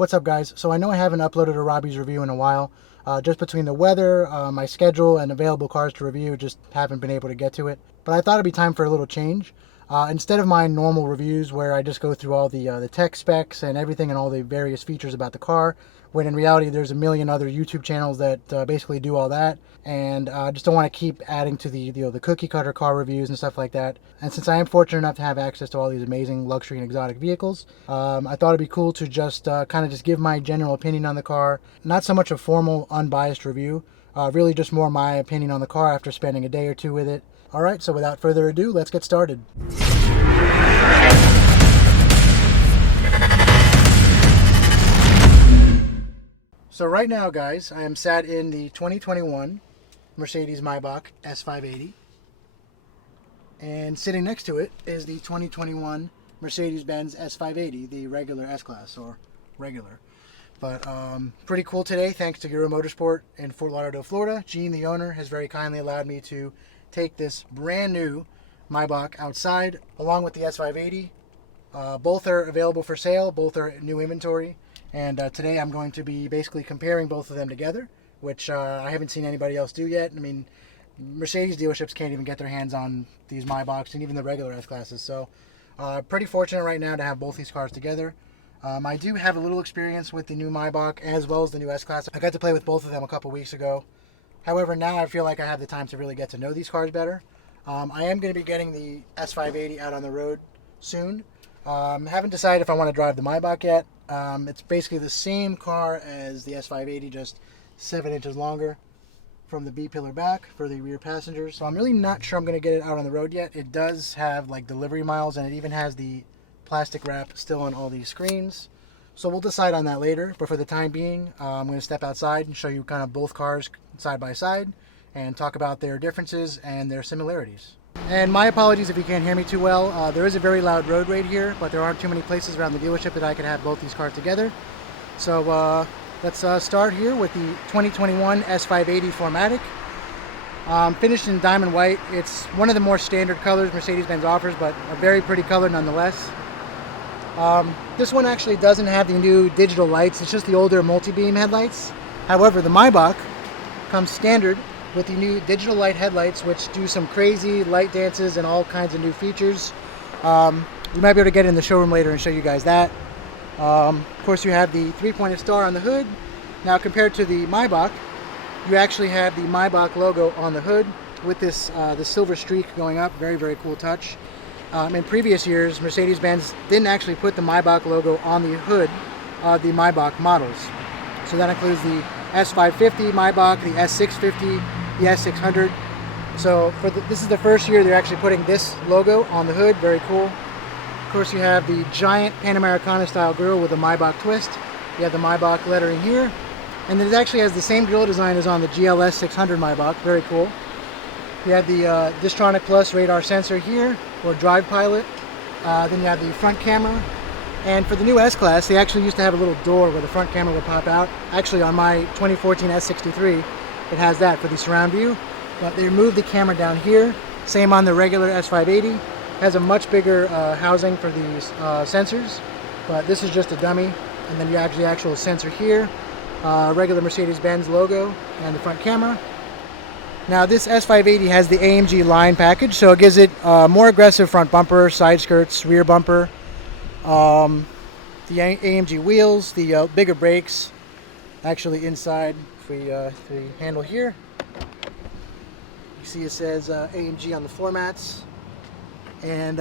What's up, guys? So I know I haven't uploaded a Robbie's review in a while. Just between the weather, my schedule, and available cars to review, just haven't been able to get to it. But I thought it'd be time for a little change. Instead of my normal reviews where I just go through all the tech specs and everything and all the various features about the car, when in reality there's a million other YouTube channels that basically do all that, and I just don't want to keep adding to the cookie cutter car reviews and stuff like that. And since I am fortunate enough to have access to all these amazing luxury and exotic vehicles, I thought it'd be cool to just kind of just give my general opinion on the car. Not so much a formal, unbiased review, really just more my opinion on the car after spending a day or two with it. Alright, so without further ado, let's get started. So right now, guys, I am sat in the 2021 Mercedes-Maybach S580. And sitting next to it is the 2021 Mercedes-Benz S580, the regular S-Class, or regular. But pretty cool today, thanks to Euro Motorsport in Fort Lauderdale, Florida. Gene, the owner, has very kindly allowed me to take this brand new Maybach outside, along with the S580. Both are available for sale, both are new inventory. And today I'm going to be basically comparing both of them together, which I haven't seen anybody else do yet. I mean, Mercedes dealerships can't even get their hands on these Maybachs and even the regular S-Classes. So pretty fortunate right now to have both these cars together. I do have a little experience with the new Maybach as well as the new S-Class. I got to play with both of them a couple weeks ago. However, now I feel like I have the time to really get to know these cars better. I am going to be getting the S580 out on the road soon. Haven't decided if I want to drive the Maybach yet. It's basically the same car as the S580, just 7 inches longer from the B-pillar back for the rear passengers. So I'm really not sure I'm going to get it out on the road yet. It does have like delivery miles, and it even has the plastic wrap still on all these screens. So we'll decide on that later, but for the time being, I'm going to step outside and show you kind of both cars side by side and talk about their differences and their similarities. And my apologies if you can't hear me too well. There is a very loud road right here, but there aren't too many places around the dealership that I could have both these cars together. So let's start here with the 2021 S580 4MATIC. Finished in diamond white. It's one of the more standard colors Mercedes-Benz offers, but a very pretty color nonetheless. This one actually doesn't have the new digital lights. It's just the older multi-beam headlights. However, the Maybach comes standard with the new digital light headlights, which do some crazy light dances and all kinds of new features. We might be able to get in the showroom later and show you guys that. Of course, you have the three-pointed star on the hood. Now, compared to the Maybach, you actually have the Maybach logo on the hood with this the silver streak going up. Very, very cool touch. In previous years, Mercedes-Benz didn't actually put the Maybach logo on the hood of the Maybach models. So that includes the S550 Maybach, the S650, the S600. So this is the first year they're actually putting this logo on the hood. Very cool. Of course, you have the giant Panamericana style grille with a Maybach twist. You have the Maybach lettering here. And it actually has the same grille design as on the GLS 600 Maybach. Very cool. You have the Distronic Plus radar sensor here, or Drive Pilot. Then you have the front camera. And for the new S-Class, they actually used to have a little door where the front camera would pop out. Actually, on my 2014 S63, it has that for the surround view. But they removed the camera down here. Same on the regular S580. It has a much bigger housing for these sensors. But this is just a dummy. And then you have the actual sensor here. Regular Mercedes-Benz logo and the front camera. Now this S580 has the AMG line package, so it gives it more aggressive front bumper, side skirts, rear bumper, the AMG wheels, the bigger brakes. Actually inside the handle here, you see it says AMG on the floor mats. And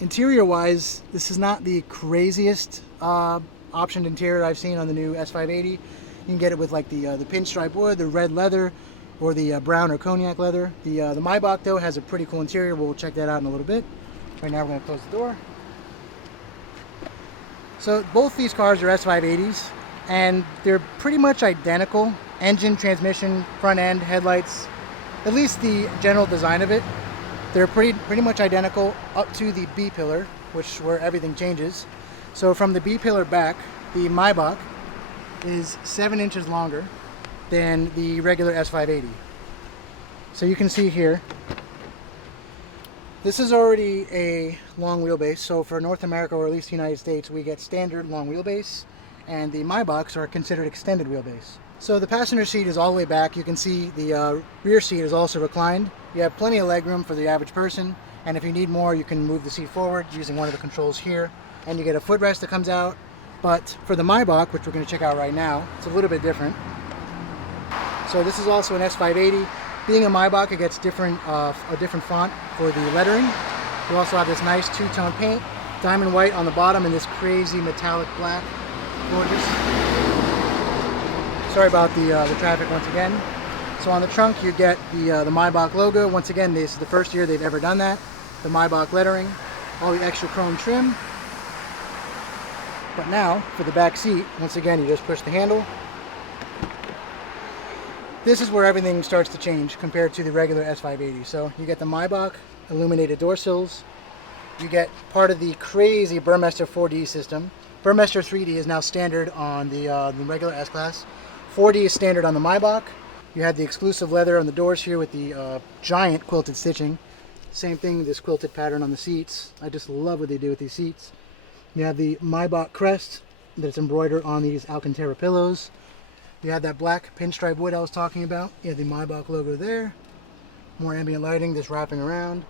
interior wise, this is not the craziest optioned interior I've seen on the new S580. You can get it with like the pinstripe wood, the red leather, or the brown or cognac leather. The Maybach though has a pretty cool interior. We'll check that out in a little bit. Right now we're going to close the door. So both these cars are S580s and they're pretty much identical. Engine, transmission, front end, headlights, at least the general design of it. They're pretty much identical up to the B-pillar, where everything changes. So from the B-pillar back, the Maybach is 7 inches longer than the regular S580. So you can see here, This is already a long wheelbase, so for North America, or at least the United States, we get standard long wheelbase. and the Maybachs are considered extended wheelbase. So the passenger seat is all the way back. You can see the rear seat is also reclined. You have plenty of legroom for the average person, and if you need more, you can move the seat forward using one of the controls here, and you get a footrest that comes out. But for the Maybach, which we're going to check out right now, it's a little bit different. So this is also an S580. Being a Maybach, it gets a different font for the lettering. You also have this nice two-tone paint, diamond white on the bottom and this crazy metallic black. Gorgeous. Sorry about the traffic once again. So on the trunk you get the Maybach logo. Once again, this is the first year they've ever done that. The Maybach lettering, all the extra chrome trim. But now for the back seat, once again you just push the handle. This is where everything starts to change compared to the regular S580. So you get the Maybach illuminated door sills. You get part of the crazy Burmester 4D system. Burmester 3D is now standard on the regular S-Class. 4D is standard on the Maybach. You have the exclusive leather on the doors here with the giant quilted stitching. Same thing, this quilted pattern on the seats. I just love what they do with these seats. You have the Maybach crest that's embroidered on these Alcantara pillows. You have that black pinstripe wood I was talking about. You have the Maybach logo there. More ambient lighting just wrapping around.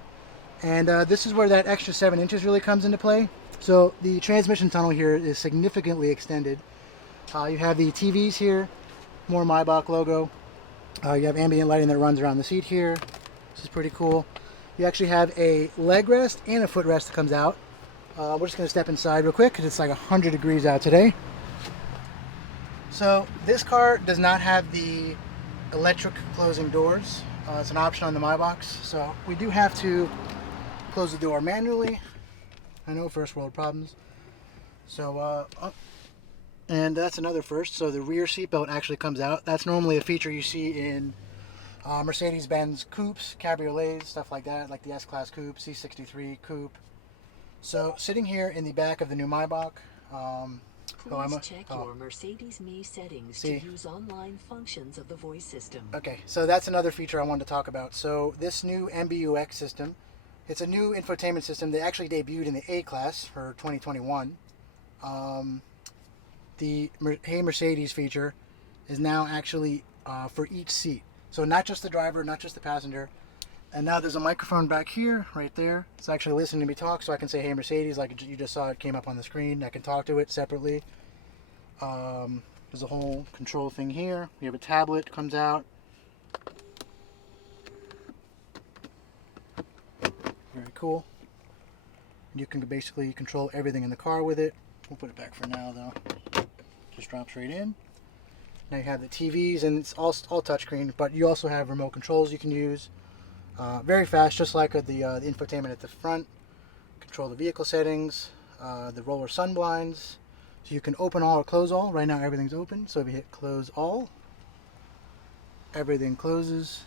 And this is where that extra 7 inches really comes into play. So the transmission tunnel here is significantly extended. You have the TVs here, more Maybach logo. You have ambient lighting that runs around the seat here. This is pretty cool. You actually have a leg rest and a footrest that comes out. We're just going to step inside real quick because it's like 100 degrees out today. So this car does not have the electric closing doors. It's an option on the Maybachs. So we do have to close the door manually. I know, first world problems. So, and that's another first. So the rear seatbelt actually comes out. That's normally a feature you see in Mercedes-Benz coupes, cabriolets, stuff like that, like the S-Class coupe, C63 coupe. So sitting here in the back of the new Maybach, please check your Mercedes-Me settings to use online functions of the voice system. Okay, so that's another feature I wanted to talk about. So this new MBUX system, it's a new infotainment system. They actually debuted in the A-Class for 2021. The Hey Mercedes feature is now actually for each seat. So not just the driver, not just the passenger. And now there's a microphone back here, right there. It's actually listening to me talk, so I can say, "Hey Mercedes," like you just saw it came up on the screen. I can talk to it separately. There's a whole control thing here. We have a tablet, comes out. Very cool. You can basically control everything in the car with it. We'll put it back for now, though. Just drops right in. Now you have the TVs, and it's all touchscreen, but you also have remote controls you can use. Very fast, just like the infotainment at the front. Control the vehicle settings, the roller sun blinds. So you can open all or close all. Right now everything's open, so if you hit close all, everything closes.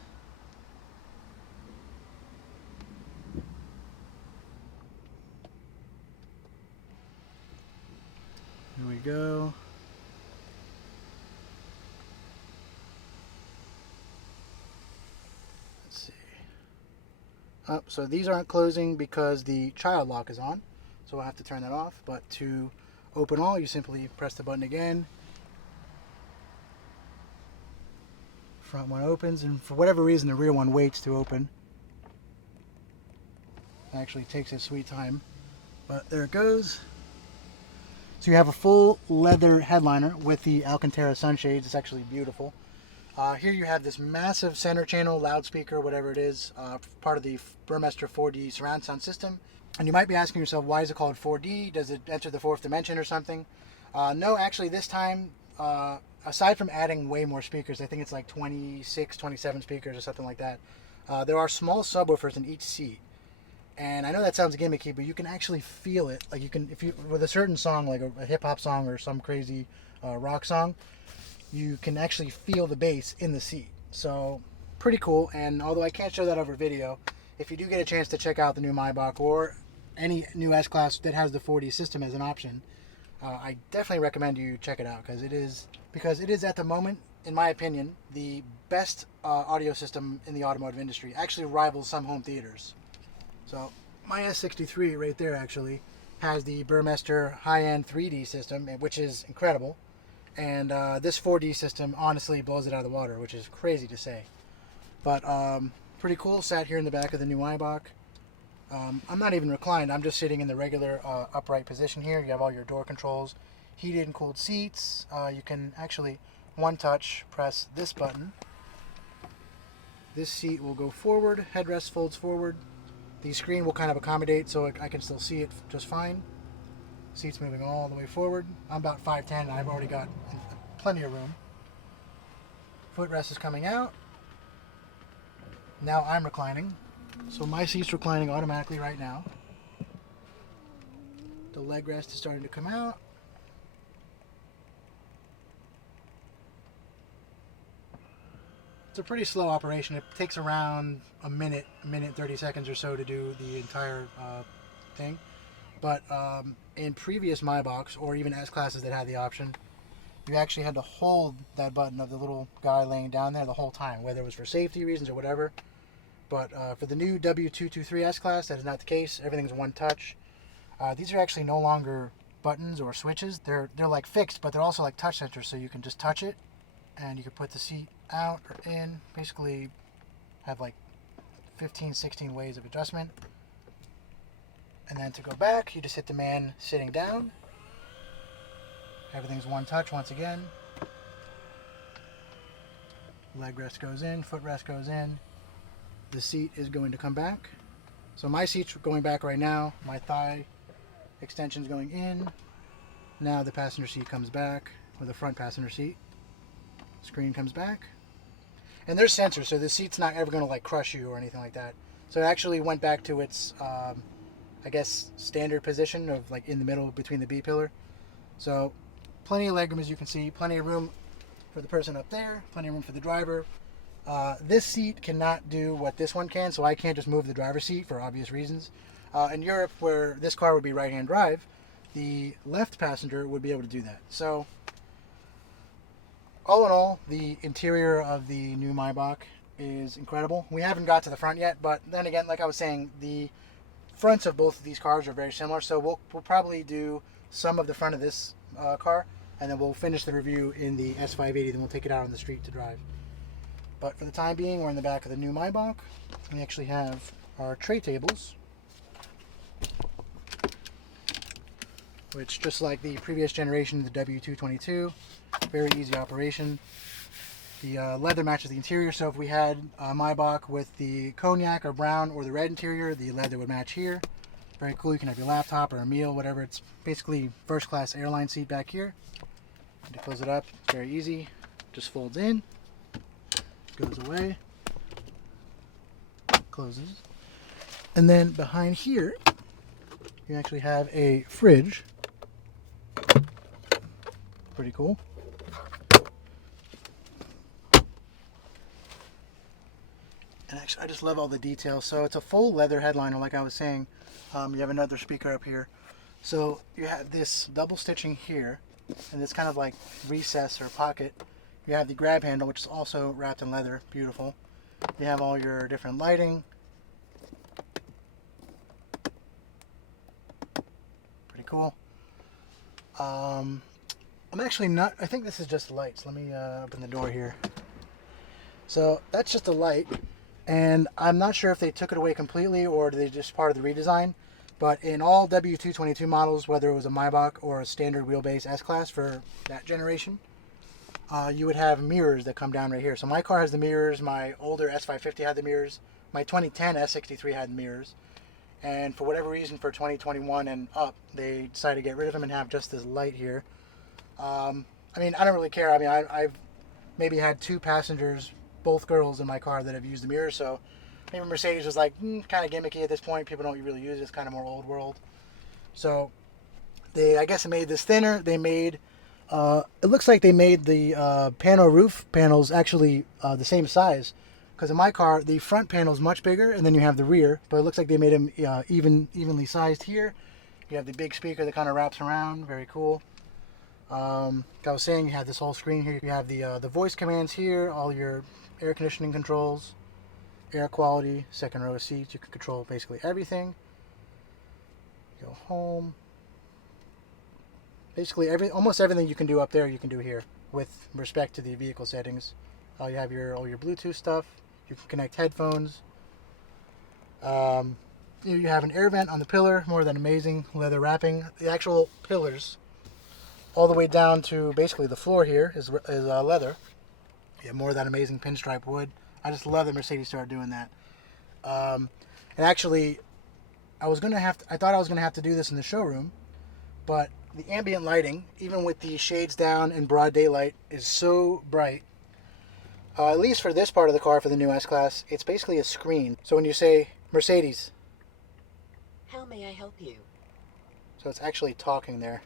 Here we go. So these aren't closing because the child lock is on, so we'll have to turn that off. But to open all, you simply press the button again. Front one opens, and for whatever reason the rear one waits to open. It actually takes its sweet time, but there it goes. So you have a full leather headliner with the Alcantara sunshades. It's actually beautiful. Here you have this massive center channel loudspeaker, whatever it is, part of the Burmester 4D surround sound system. And you might be asking yourself, why is it called 4D? Does it enter the fourth dimension or something? No, actually this time, aside from adding way more speakers, I think it's like 26, 27 speakers or something like that, there are small subwoofers in each seat. And I know that sounds gimmicky, but you can actually feel it. Like you can, if you, with a certain song, like a hip hop song or some crazy rock song, you can actually feel the bass in the seat. So pretty cool. And although I can't show that over video, if you do get a chance to check out the new Maybach or any new S-Class that has the 4D system as an option, I definitely recommend you check it out because it is at the moment, in my opinion, the best audio system in the automotive industry. Actually rivals some home theaters. So my S63 right there actually has the Burmester high-end 3D system, which is incredible. And this 4D system honestly blows it out of the water, which is crazy to say. But pretty cool. Sat here in the back of the new Maybach. I'm not even reclined. I'm just sitting in the regular upright position here. You have all your door controls, heated and cooled seats. You can actually, one touch, press this button. This seat will go forward. Headrest folds forward. The screen will kind of accommodate so I can still see it just fine. Seat's moving all the way forward. I'm about 5'10", and I've already got plenty of room. Footrest is coming out. Now I'm reclining. So my seat's reclining automatically right now. The leg rest is starting to come out. It's a pretty slow operation. It takes around a minute 30 seconds or so to do the entire thing. But in previous Maybachs, or even S-Classes that had the option, you actually had to hold that button of the little guy laying down there the whole time, whether it was for safety reasons or whatever. But for the new W223 S-Class, that is not the case. Everything's one touch. These are actually no longer buttons or switches. They're like fixed, but they're also like touch sensors, so you can just touch it, and you can put the seat out or in. Basically, have like 15, 16 ways of adjustment. And then to go back, you just hit the man sitting down. Everything's one touch once again. Leg rest goes in, foot rest goes in. The seat is going to come back. So my seat's going back right now. My thigh extension's going in. Now the passenger seat comes back, or the front passenger seat. Screen comes back. And there's sensors, so the seat's not ever going to like crush you or anything like that. So it actually went back to its I guess standard position of like in the middle between the B pillar. So plenty of legroom, as you can see, plenty of room for the person up there, plenty of room for the driver. This seat cannot do what this one can, so I can't just move the driver's seat for obvious reasons. In Europe, where this car would be right-hand drive, the left passenger would be able to do that. So all in all, the interior of the new Maybach is incredible. We haven't got to the front yet, but then again, like I was saying, the fronts of both of these cars are very similar, so we'll probably do some of the front of this car, and then we'll finish the review in the S580, then we'll take it out on the street to drive. But for the time being, we're in the back of the new Maybach. We actually have our tray tables, which, just like the previous generation, the W222, very easy operation. The leather matches the interior, so if we had a Maybach with the cognac or brown or the red interior, the leather would match here. Very cool. You can have your laptop or a meal, whatever. It's basically first class airline seat back here. To close it up, it's very easy. Just folds in, goes away, closes. And then behind here, you actually have a fridge. Pretty cool. And actually, I just love all the details. So it's a full leather headliner, like I was saying. You have another speaker up here. So you have this double stitching here, and this kind of like recess or pocket. You have the grab handle, which is also wrapped in leather. Beautiful. You have all your different lighting. Pretty cool. I'm actually not, I think this is just lights. Let me open the door here. So that's just a light. And I'm not sure if they took it away completely or they just part of the redesign. But in all W222 models, whether it was a Maybach or a standard wheelbase S-Class for that generation, you would have mirrors that come down right here. So my car has the mirrors, my older S550 had the mirrors, my 2010 S63 had the mirrors. And for whatever reason, for 2021 and up, they decided to get rid of them and have just this light here. I mean, I don't really care. I mean, I've maybe had two passengers, both girls in my car, that have used the mirror, so maybe Mercedes was like, kind of gimmicky at this point. People don't really use it. It's kind of more old world. So they, I guess, made this thinner. They made, it looks like they made the panel roof panels actually the same size. Because in my car, the front panel is much bigger, and then you have the rear. But it looks like they made them evenly sized here. You have the big speaker that kind of wraps around. Very cool. Like I was saying, you have this whole screen here. You have the voice commands here, all your air conditioning controls, air quality, second row of seats. You can control basically everything. Go home, basically almost everything you can do up there you can do here with respect to the vehicle settings. You have all your Bluetooth stuff. You can connect headphones. You have an air vent on the pillar, more than amazing leather wrapping. The actual pillars, all the way down to basically the floor here, is leather. Yeah, more than amazing pinstripe wood. I just love that Mercedes started doing that. And actually, I thought I was gonna have to do this in the showroom, but the ambient lighting, even with the shades down in broad daylight, is so bright. At least for this part of the car, for the new S-Class, it's basically a screen. So when you say Mercedes, how may I help you? So it's actually talking there.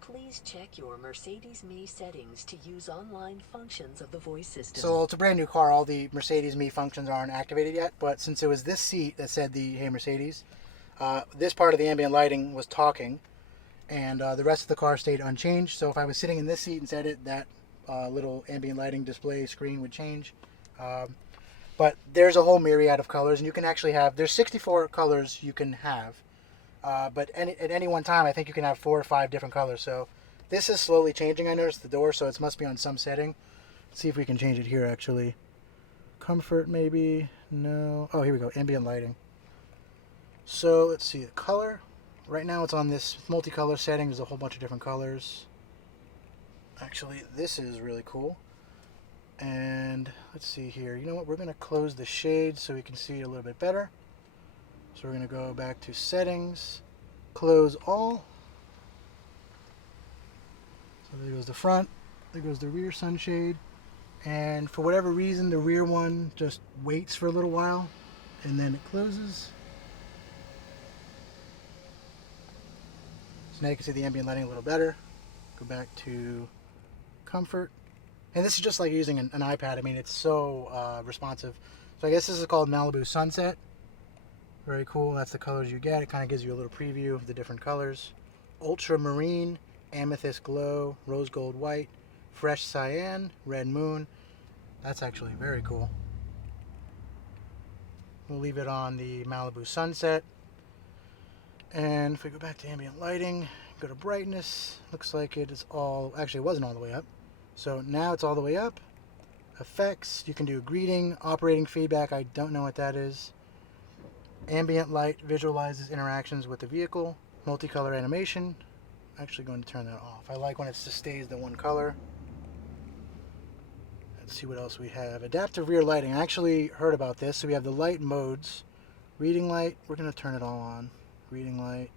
Please check your Mercedes-Me settings to use online functions of the voice system. So it's a brand new car. All the Mercedes-Me functions aren't activated yet, but since it was this seat that said the Hey Mercedes, this part of the ambient lighting was talking, and the rest of the car stayed unchanged. So if I was sitting in this seat and said it, that little ambient lighting display screen would change. But there's a whole myriad of colors, and you can actually there's 64 colors you can have. But at any one time, I think you can have 4 or 5 different colors. So this is slowly changing. I noticed the door, so it must be on some setting. Let's see if we can change it here, actually. Comfort, maybe. No. Oh, here we go. Ambient lighting. So let's see the color. Right now it's on this multicolor setting. There's a whole bunch of different colors. Actually, this is really cool. And let's see here. You know what? We're going to close the shades so we can see it a little bit better. So we're going to go back to settings, close all. So there goes the front, there goes the rear sunshade. And for whatever reason, the rear one just waits for a little while and then it closes. So now you can see the ambient lighting a little better. Go back to comfort. And this is just like using an iPad. I mean, it's so responsive. So I guess this is called Malibu Sunset. Very cool. That's the colors you get. It kind of gives you a little preview of the different colors. Ultramarine, Amethyst Glow, Rose Gold White, Fresh Cyan, Red Moon. That's actually very cool. We'll leave it on the Malibu Sunset. And if we go back to ambient lighting, go to brightness, looks like it is all, actually it wasn't all the way up. So now it's all the way up. Effects, you can do greeting, operating feedback, I don't know what that is. Ambient light visualizes interactions with the vehicle. Multicolor animation. I'm actually going to turn that off. I like when it just stays the one color. Let's see what else we have. Adaptive rear lighting. I actually heard about this. So we have the light modes. Reading light. We're going to turn it all on. Reading light.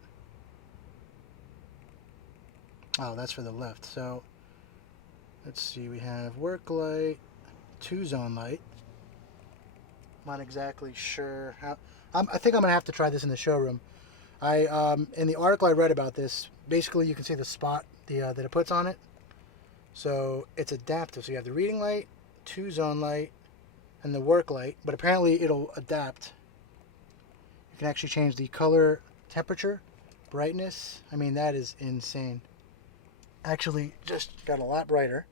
Oh, that's for the left. So let's see. We have work light. 2-zone light. Not exactly sure how. I think I'm gonna have to try this in the showroom. In the article I read about this, basically you can see the spot that it puts on it. So it's adaptive. So you have the reading light, 2-zone light, and the work light. But apparently it'll adapt. You can actually change the color, temperature, brightness. I mean, that is insane. Actually, just got a lot brighter.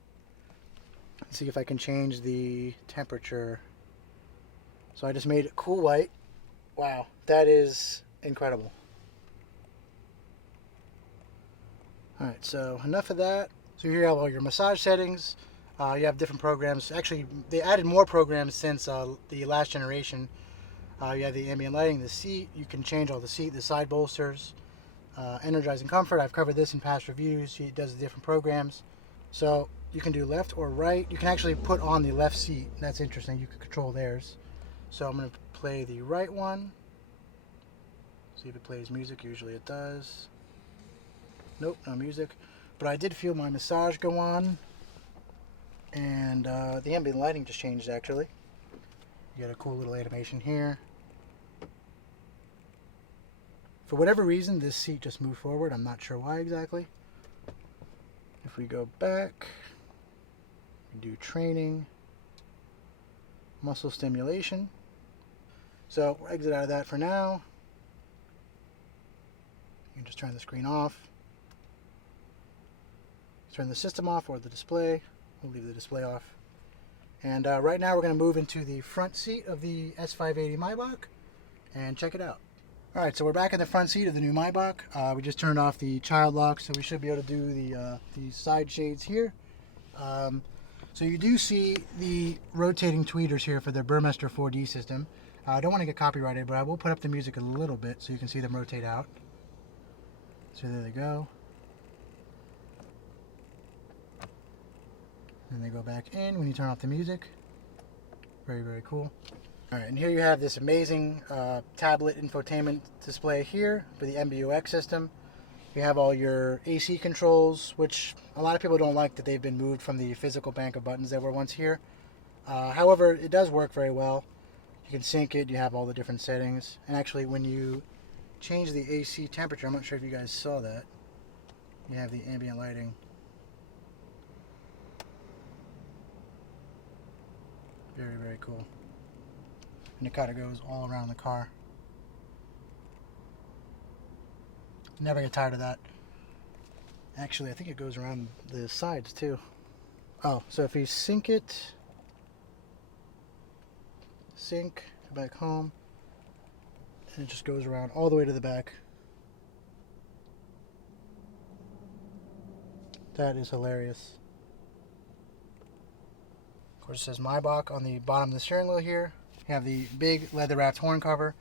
Let's see if I can change the temperature. So I just made it cool white. Wow, that is incredible. Alright, so enough of that. So here you have all your massage settings. You have different programs. Actually, they added more programs since the last generation. You have the ambient lighting, the seat. You can change all the seat, the side bolsters. Energizing comfort. I've covered this in past reviews. It does the different programs. So you can do left or right. You can actually put on the left seat. That's interesting. You can control theirs. So I'm going to play the right one. See if it plays music. Usually it does. Nope, no music. But I did feel my massage go on. And the ambient lighting just changed actually. You got a cool little animation here. For whatever reason, this seat just moved forward. I'm not sure why exactly. If we go back, we do training, muscle stimulation. So we'll exit out of that for now. You can just turn the screen off. Turn the system off or the display. We'll leave the display off. And right now we're going to move into the front seat of the S580 Maybach and check it out. Alright, so we're back in the front seat of the new Maybach. We just turned off the child lock, so we should be able to do the side shades here. So you do see the rotating tweeters here for the Burmester 4D system. I don't want to get copyrighted, but I will put up the music a little bit so you can see them rotate out. So there they go. And they go back in when you turn off the music. Very, very cool. Alright, and here you have this amazing tablet infotainment display here for the MBUX system. You have all your AC controls, which a lot of people don't like that they've been moved from the physical bank of buttons that were once here. However, it does work very well. You can sync it, you have all the different settings. And actually, when you change the AC temperature, I'm not sure if you guys saw that, you have the ambient lighting. Very, very cool. And it kind of goes all around the car. Never get tired of that. Actually, I think it goes around the sides too. Oh, so if you sync it, sync, go back home, and it just goes around all the way to the back. That is hilarious. Of course, it says Maybach on the bottom of the steering wheel here. You have the big leather-wrapped horn cover.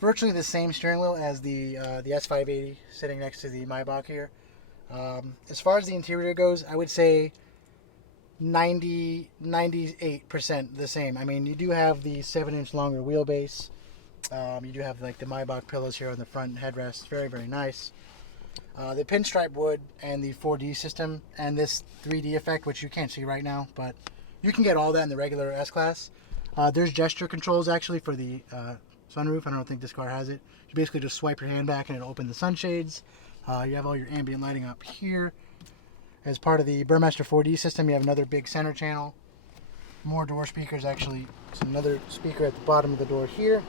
Virtually the same steering wheel as the S580 sitting next to the Maybach here. As far as the interior goes, I would say 98% the same. I mean, you do have the 7-inch longer wheelbase. You do have like the Maybach pillows here on the front headrest. Very, very nice. The pinstripe wood and the 4D system and this 3D effect, which you can't see right now, but you can get all that in the regular S-Class. There's gesture controls actually for the sunroof. I don't think this car has it. You basically just swipe your hand back and it'll open the sunshades. You have all your ambient lighting up here. As part of the Burmester 4D system, you have another big center channel. More door speakers actually. There's another speaker at the bottom of the door here.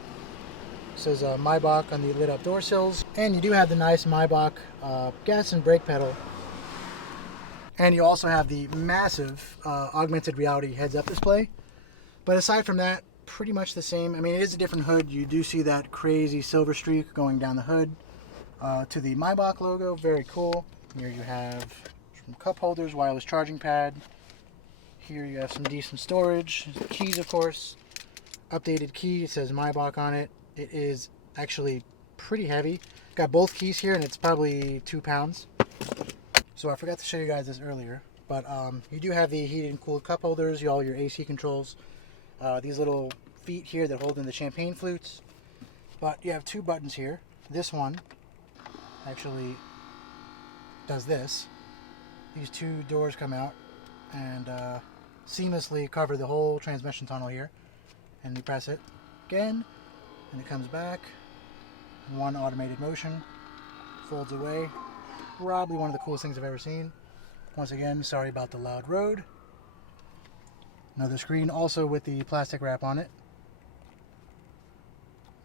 It says Maybach on the lit up door sills. And you do have the nice Maybach gas and brake pedal. And you also have the massive augmented reality heads up display. But aside from that, pretty much the same. I mean, it is a different hood. You do see that crazy silver streak going down the hood to the Maybach logo. Very cool. Here you have some cup holders, wireless charging pad. Here you have some decent storage. Keys, of course. Updated key. It says Maybach on it. It is actually pretty heavy. Got both keys here, and it's probably 2 pounds. So I forgot to show you guys this earlier. But you do have the heated and cooled cup holders, all your AC controls. These little feet here that hold in the champagne flutes. But you have 2 buttons here. This one actually does this. These 2 doors come out and seamlessly cover the whole transmission tunnel here. And you press it again and it comes back. 1 automated motion. Folds away. Probably one of the coolest things I've ever seen. Once again, sorry about the loud road. Another screen also with the plastic wrap on it.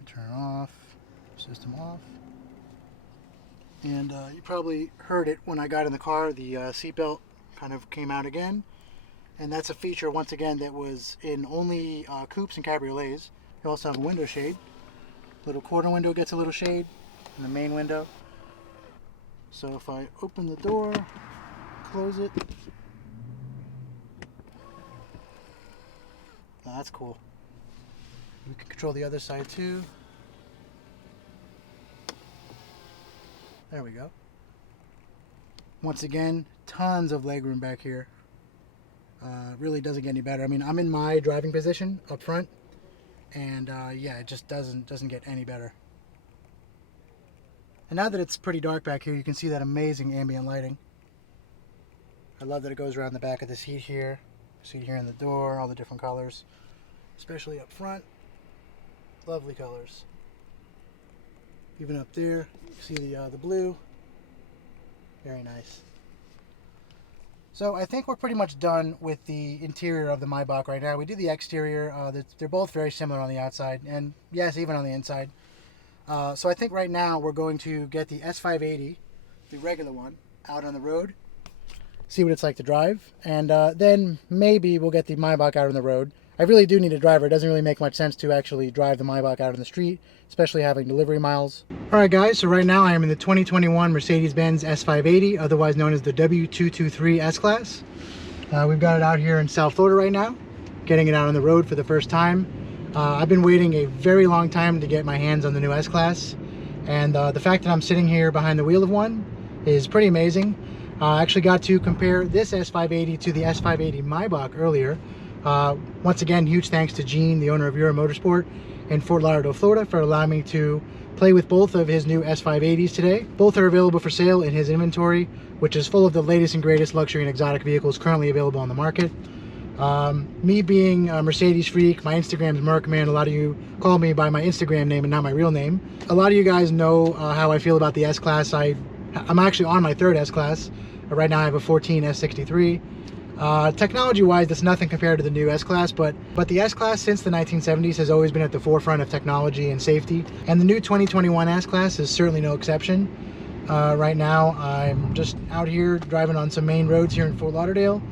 Turn off, system off. And you probably heard it when I got in the car. The seatbelt kind of came out again. And that's a feature, once again, that was in only coupes and cabriolets. You also have a window shade. Little quarter window gets a little shade in the main window. So if I open the door, close it. Oh, that's cool. You can control the other side too. There we go. Once again, tons of legroom back here. Really doesn't get any better. I mean, I'm in my driving position up front, and yeah, it just doesn't get any better. And now that it's pretty dark back here, you can see that amazing ambient lighting. I love that it goes around the back of the seat here. See here in the door, all the different colors, especially up front. Lovely colors. Even up there, you see the blue. Very nice. So I think we're pretty much done with the interior of the Maybach right now. We did the exterior. They're both very similar on the outside, and yes, even on the inside. So I think right now we're going to get the S580, the regular one, out on the road, see what it's like to drive, and then maybe we'll get the Maybach out on the road. I really do need a driver. It doesn't really make much sense to actually drive the Maybach out on the street, especially having delivery miles. All right, guys, so right now I am in the 2021 Mercedes-Benz S580, otherwise known as the W223 S-Class. We've got it out here in South Florida right now, getting it out on the road for the first time. I've been waiting a very long time to get my hands on the new S-Class, and the fact that I'm sitting here behind the wheel of one is pretty amazing. I actually got to compare this S580 to the S580 Maybach earlier. Once again, huge thanks to Gene, the owner of Euro Motorsport in Fort Lauderdale, Florida, for allowing me to play with both of his new S580s today. Both are available for sale in his inventory, which is full of the latest and greatest luxury and exotic vehicles currently available on the market. Me being a Mercedes freak, my Instagram's Merkman. A lot of you call me by my Instagram name and not my real name. A lot of you guys know how I feel about the S-Class. I'm actually on my third S-Class. Right now I have a 14 S63. Technology-wise, that's nothing compared to the new S-Class, but the S-Class since the 1970s has always been at the forefront of technology and safety, and the new 2021 S-Class is certainly no exception. Right now, I'm just out here driving on some main roads here in Fort Lauderdale.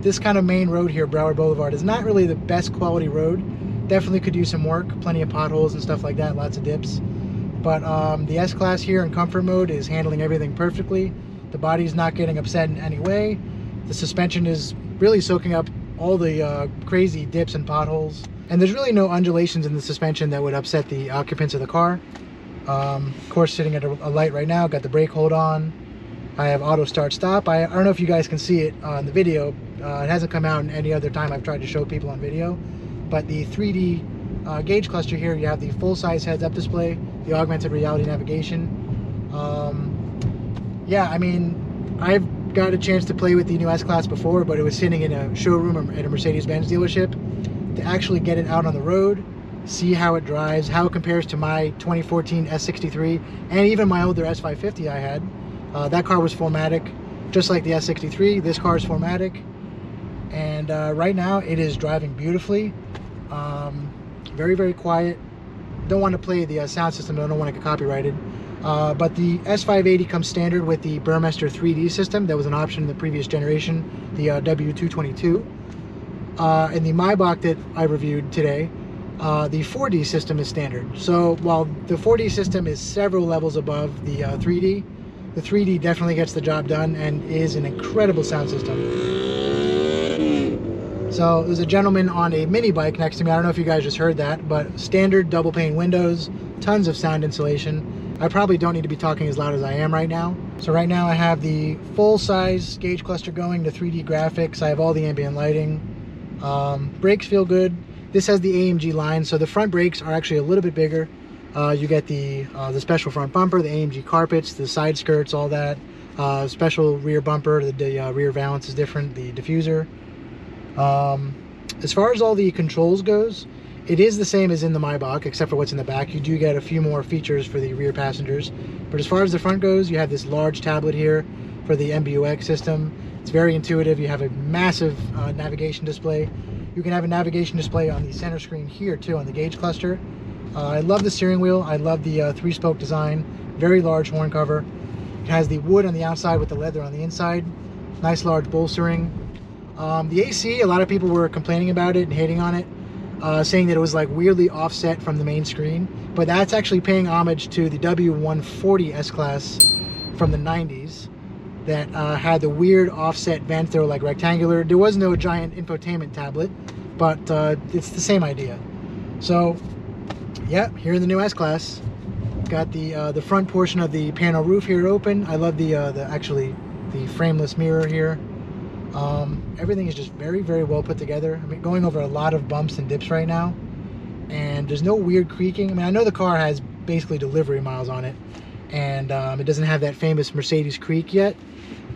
This kind of main road here, Broward Boulevard, is not really the best quality road. Definitely could use some work, plenty of potholes and stuff like that, lots of dips. But the S-Class here in comfort mode is handling everything perfectly. The body's not getting upset in any way. The suspension is really soaking up all the crazy dips and potholes. And there's really no undulations in the suspension that would upset the occupants of the car. Of course, sitting at a light right now, got the brake hold on. I have auto start stop. I don't know if you guys can see it on the video. It hasn't come out in any other time I've tried to show people on video. But the 3D gauge cluster here, you have the full-size heads-up display, the augmented reality navigation. Yeah, I mean, I've got a chance to play with the new S-Class before, but it was sitting in a showroom at a Mercedes-Benz dealership. To actually get it out on the road, see how it drives, how it compares to my 2014 S63, and even my older S550 I had. That car was 4MATIC, just like the S63. This car is 4MATIC, and right now it is driving beautifully. Very, very quiet. Don't want to play the sound system, I don't want to get copyrighted. But the S580 comes standard with the Burmester 3D system. That was an option in the previous generation, the W222. And the Maybach that I reviewed today, the 4D system is standard. So while the 4D system is several levels above the 3D, the 3D definitely gets the job done and is an incredible sound system. So there's a gentleman on a mini bike next to me. I don't know if you guys just heard that, but standard double pane windows, tons of sound insulation. I probably don't need to be talking as loud as I am right now. So right now I have the full-size gauge cluster going, the 3D graphics. I have all the ambient lighting. Brakes feel good. This has the AMG line, so the front brakes are actually a little bit bigger. You get the special front bumper, the AMG carpets, the side skirts, all that. Special rear bumper, the rear valance is different, the diffuser. As far as all the controls goes, it is the same as in the Maybach, except for what's in the back. You do get a few more features for the rear passengers. But as far as the front goes, you have this large tablet here for the MBUX system. It's very intuitive. You have a massive navigation display. You can have a navigation display on the center screen here too, on the gauge cluster. I love the steering wheel. I love the 3-spoke design. Very large horn cover. It has the wood on the outside with the leather on the inside. Nice large bolstering. The AC, a lot of people were complaining about it and hating on it. Saying that it was like weirdly offset from the main screen, but that's actually paying homage to the W223 S-Class from the 90s that had the weird offset vents. They were like rectangular. There was no giant infotainment tablet, but it's the same idea. So yeah, here in the new S-Class, got the front portion of the panel roof here open. I love the frameless mirror here. Everything is just very, very well put together. I mean, going over a lot of bumps and dips right now, and there's no weird creaking. I mean, I know the car has basically delivery miles on it, and it doesn't have that famous Mercedes creak yet,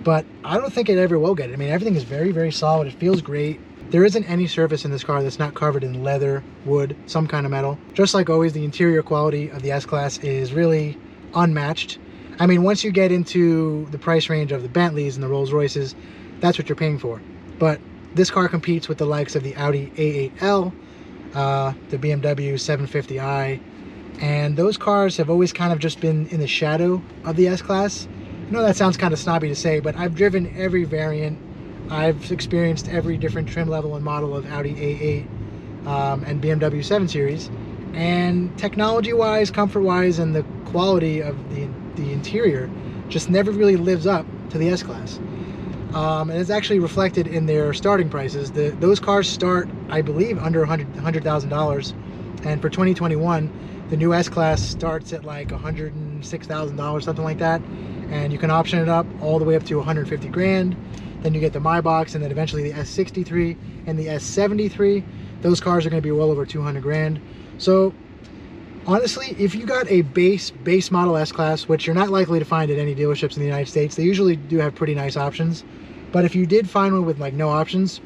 but I don't think it ever will get it. I mean, everything is very, very solid. It feels great. There isn't any surface in this car that's not covered in leather, wood, some kind of metal. Just like always, the interior quality of the S-Class is really unmatched. I mean, once you get into the price range of the Bentleys and the Rolls Royces, that's what you're paying for. But this car competes with the likes of the Audi A8L, the BMW 750i, and those cars have always kind of just been in the shadow of the S-Class. I know that sounds kind of snobby to say, but I've driven every variant I've experienced every different trim level and model of Audi A8 and BMW 7 Series, and technology-wise, comfort-wise, and the quality of the interior just never really lives up to the S-Class. And it's actually reflected in their starting prices. Those cars start, I believe, under $100,000, and for 2021, the new S-Class starts at like $106,000, something like that, and you can option it up all the way up to 150 grand. Then you get the Maybachs, and then eventually the S63 and the S73. Those cars are going to be well over 200 grand. So honestly, if you got a base model S-Class, which you're not likely to find at any dealerships in the United States, they usually do have pretty nice options. But if you did find one with like no options,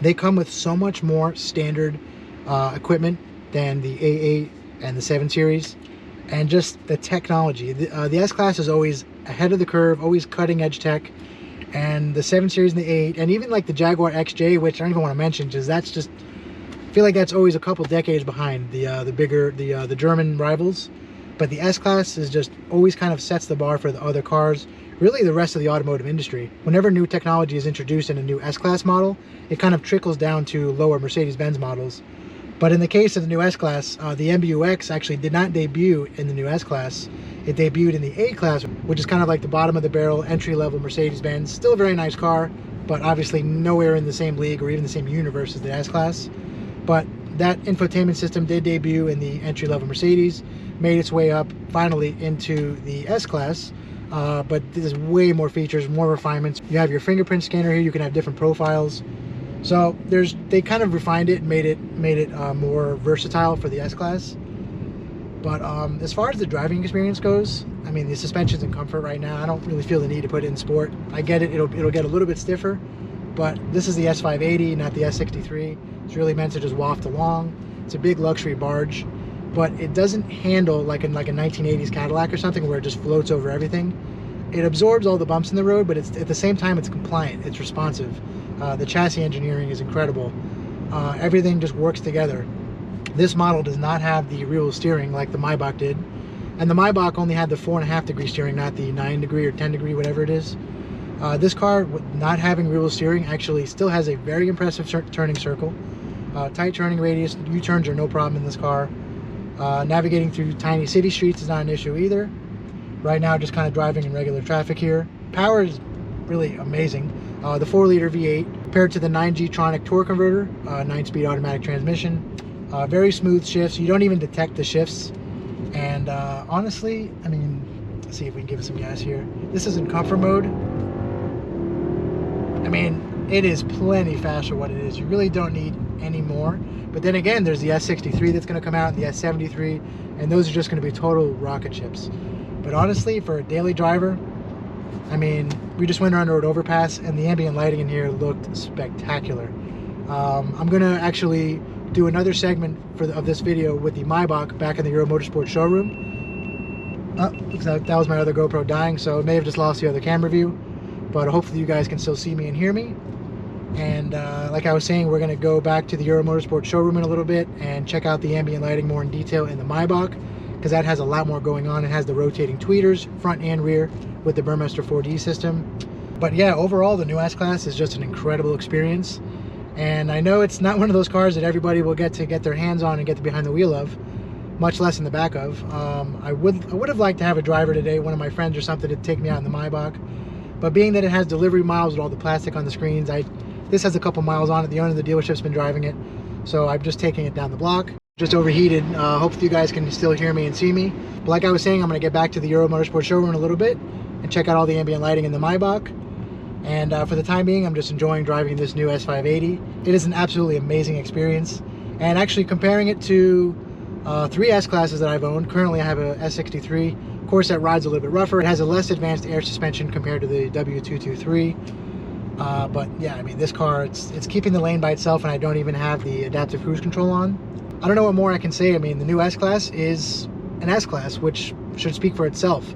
they come with so much more standard equipment than the A8 and the 7 Series, and just the technology. The S-Class is always ahead of the curve, always cutting edge tech, and the 7 Series and the 8, and even like the Jaguar XJ, which I don't even want to mention, because that's just, I feel like that's always a couple decades behind the German rivals. But the S-Class is just always kind of sets the bar for the other cars, really the rest of the automotive industry. Whenever new technology is introduced in a new S-Class model, it kind of trickles down to lower Mercedes-Benz models. But in the case of the new S-Class, the MBUX actually did not debut in the new S-Class. It debuted in the A-Class, which is kind of like the bottom of the barrel, entry-level Mercedes-Benz. Still a very nice car, but obviously nowhere in the same league or even the same universe as the S-Class. But that infotainment system did debut in the entry-level Mercedes, made its way up finally into the S-Class, but there's way more features, more refinements. You have your fingerprint scanner here, you can have different profiles. So they kind of refined it and made it more versatile for the S-Class. But as far as the driving experience goes, I mean, the suspension's in comfort right now. I don't really feel the need to put it in sport. I get it, it'll get a little bit stiffer, but this is the S580, not the S63. It's really meant to just waft along. It's a big luxury barge, but it doesn't handle like a 1980s Cadillac or something where it just floats over everything. It absorbs all the bumps in the road, but at the same time, it's compliant, it's responsive. The chassis engineering is incredible. Everything just works together. This model does not have the rear wheel steering like the Maybach did. And the Maybach only had the 4.5 degree steering, not the 9 degree or 10 degree, whatever it is. This car, with not having rear wheel steering, actually still has a very impressive turning circle. Tight turning radius, U-turns are no problem in this car. Navigating through tiny city streets is not an issue either. Right now, just kind of driving in regular traffic here. Power is really amazing. The 4-liter V8 paired to the 9G-tronic torque converter, 9-speed automatic transmission. Very smooth shifts. You don't even detect the shifts. And honestly, I mean, let's see if we can give it some gas here. This is in comfort mode. I mean, it is plenty fast for what it is. You really don't need any more. But then again, there's the S63 that's going to come out, and the S73, and those are just going to be total rocket ships. But honestly, for a daily driver, I mean, we just went under an overpass, and the ambient lighting in here looked spectacular. I'm going to actually do another segment of this video with the Maybach back in the Euro Motorsport showroom. Looks like that was my other GoPro dying, so it may have just lost the other camera view. But hopefully you guys can still see me and hear me. And like I was saying, we're going to go back to the Euro Motorsport showroom in a little bit and check out the ambient lighting more in detail in the Maybach, because that has a lot more going on. It has the rotating tweeters, front and rear, with the Burmester 4D system. But yeah, overall, the new S-Class is just an incredible experience. And I know it's not one of those cars that everybody will get their hands on and get behind the wheel of, much less in the back of. I would have liked to have a driver today, one of my friends or something, to take me out in the Maybach. But being that it has delivery miles with all the plastic on the screens, this has a couple miles on it. The owner of the dealership's been driving it, so I'm just taking it down the block. Just overheated. Hopefully you guys can still hear me and see me. But like I was saying, I'm going to get back to the Euro Motorsport showroom in a little bit and check out all the ambient lighting in the Maybach. And for the time being, I'm just enjoying driving this new S580. It is an absolutely amazing experience. And actually comparing it to 3 S-Classes that I've owned, currently I have a S63. Of course, that rides a little bit rougher. It has a less advanced air suspension compared to the W223. But yeah, I mean, this car, it's keeping the lane by itself, and I don't even have the adaptive cruise control on. I don't know what more I can say. I mean, the new S-Class is an S-Class, which should speak for itself.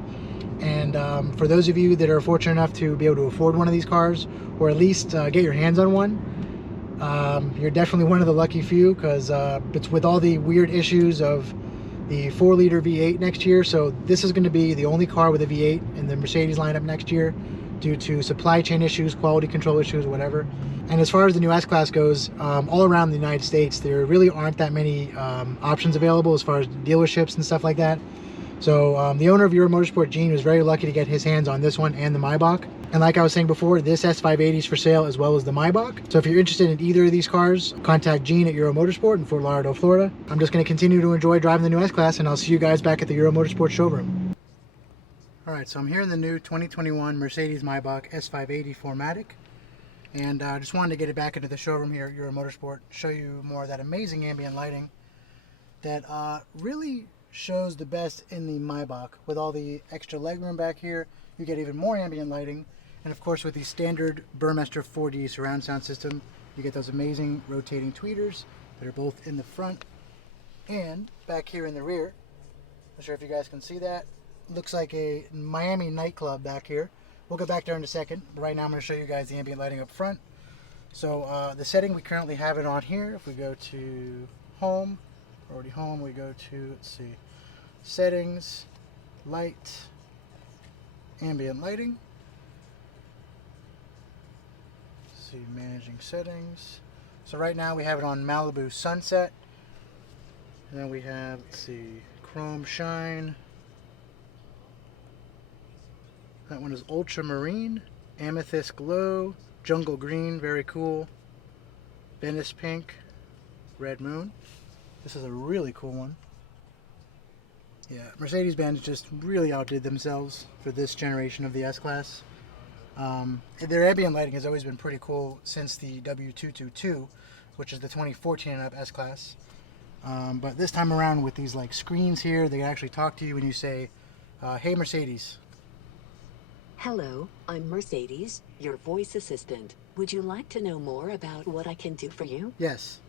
And for those of you that are fortunate enough to be able to afford one of these cars, or at least get your hands on one, you're definitely one of the lucky few, because it's with all the weird issues of the 4-liter V8 next year. So this is going to be the only car with a V8 in the Mercedes lineup next year. due to supply chain issues, quality control issues, whatever. And as far as the new S-Class goes, all around the United States, there really aren't that many options available as far as dealerships and stuff like that. So the owner of Euro Motorsport, Gene, was very lucky to get his hands on this one and the Maybach. And like I was saying before, this S580 is for sale as well as the Maybach. So if you're interested in either of these cars, contact Gene at Euro Motorsport in Fort Lauderdale, Florida. I'm just going to continue to enjoy driving the new S-Class, and I'll see you guys back at the Euro Motorsport showroom. Alright, so I'm here in the new 2021 Mercedes-Maybach S580 4MATIC. And I just wanted to get it back into the showroom here at Euro Motorsport, show you more of that amazing ambient lighting that really shows the best in the Maybach. With all the extra legroom back here, you get even more ambient lighting. And of course, with the standard Burmester 4D surround sound system, you get those amazing rotating tweeters that are both in the front and back here in the rear. Not sure if you guys can see that. Looks like a Miami nightclub back here. We'll get back there in a second, but right now I'm going to show you guys the ambient lighting up front. So the setting we currently have it on here, if we go to home, we're already home, we go to, let's see, settings, light, ambient lighting. Let's see, managing settings. So right now we have it on Malibu Sunset. And then we have, let's see, Chrome Shine. That one is Ultramarine, Amethyst Glow, Jungle Green, very cool, Venice Pink, Red Moon. This is a really cool one. Yeah, Mercedes-Benz just really outdid themselves for this generation of the S-Class. Their ambient lighting has always been pretty cool since the W222, which is the 2014 and up S-Class. But this time around with these like screens here, they can actually talk to you when you say, hey Mercedes. Hello, I'm Mercedes, your voice assistant. Would you like to know more about what I can do for you? Yes.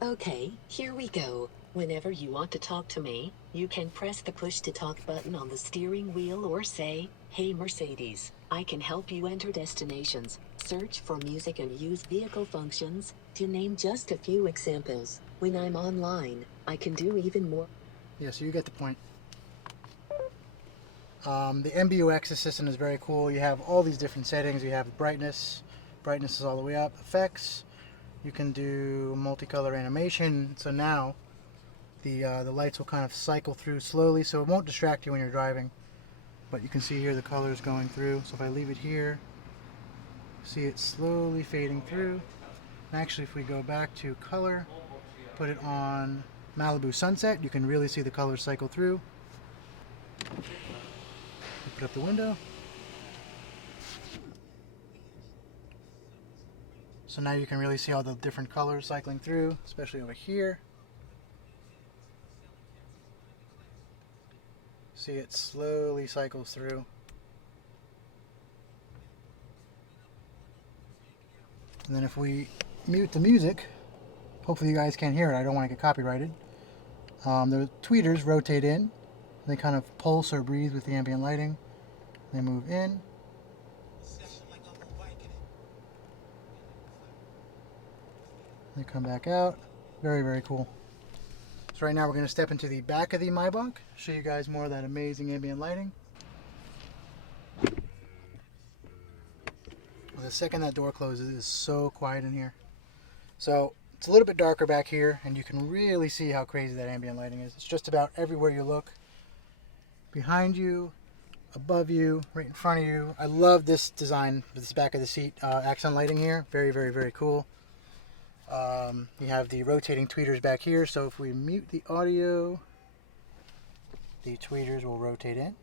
Okay, here we go. Whenever you want to talk to me, you can press the push to talk button on the steering wheel or say, hey Mercedes, I can help you enter destinations, search for music and use vehicle functions, to name just a few examples. When I'm online, I can do even more. Yeah, so you get the point. The MBUX assistant is very cool. You have all these different settings. You have brightness. Brightness is all the way up. Effects. You can do multicolor animation. So now the lights will kind of cycle through slowly, so it won't distract you when you're driving. But you can see here the colors going through. So if I leave it here, see it slowly fading through. And actually, if we go back to color, put it on Malibu Sunset, you can really see the colors cycle through. Put up the window. So now you can really see all the different colors cycling through, especially over here. See it slowly cycles through. And then if we mute the music, hopefully you guys can't hear it, I don't want to get copyrighted. The tweeters rotate in. They kind of pulse or breathe with the ambient lighting. They move in. They come back out. Very, very cool. So right now we're going to step into the back of the Maybach, show you guys more of that amazing ambient lighting. Well, the second that door closes, it is so quiet in here. So it's a little bit darker back here, and you can really see how crazy that ambient lighting is. It's just about everywhere you look. Behind you, above you, right in front of you. I love this design, this back of the seat accent lighting here. Very, very, very cool. You have the rotating tweeters back here, so if we mute the audio, the tweeters will rotate in.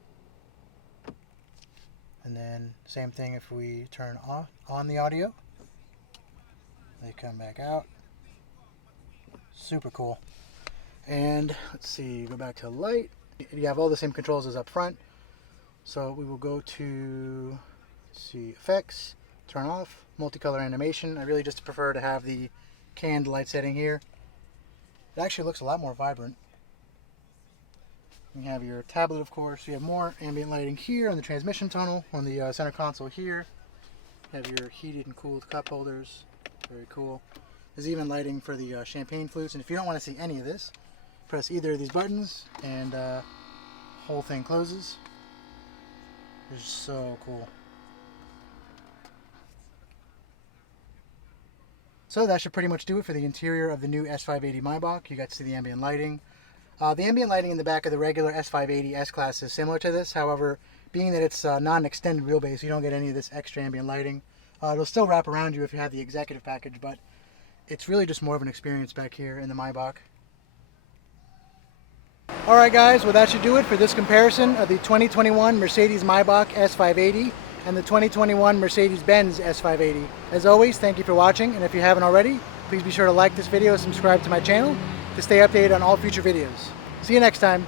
And then same thing if we turn on the audio, they come back out. Super cool. And let's see, go back to light. You have all the same controls as up front. So we will go to, let's see, effects, turn off, multicolor animation. I really just prefer to have the canned light setting here. It actually looks a lot more vibrant. You have your tablet, of course. You have more ambient lighting here on the transmission tunnel, on the center console here. You have your heated and cooled cup holders. Very cool. There's even lighting for the champagne flutes. And if you don't want to see any of this, press either of these buttons and whole thing closes. It's so cool. So that should pretty much do it for the interior of the new S580 Maybach. You got to see the ambient lighting. The ambient lighting in the back of the regular S580 S-Class is similar to this. However, being that it's not an extended wheelbase, you don't get any of this extra ambient lighting. It'll still wrap around you if you have the executive package, but it's really just more of an experience back here in the Maybach. Alright guys, well that should do it for this comparison of the 2021 Mercedes-Maybach S580 and the 2021 Mercedes-Benz S580. As always, thank you for watching, and if you haven't already, please be sure to like this video and subscribe to my channel to stay updated on all future videos. See you next time.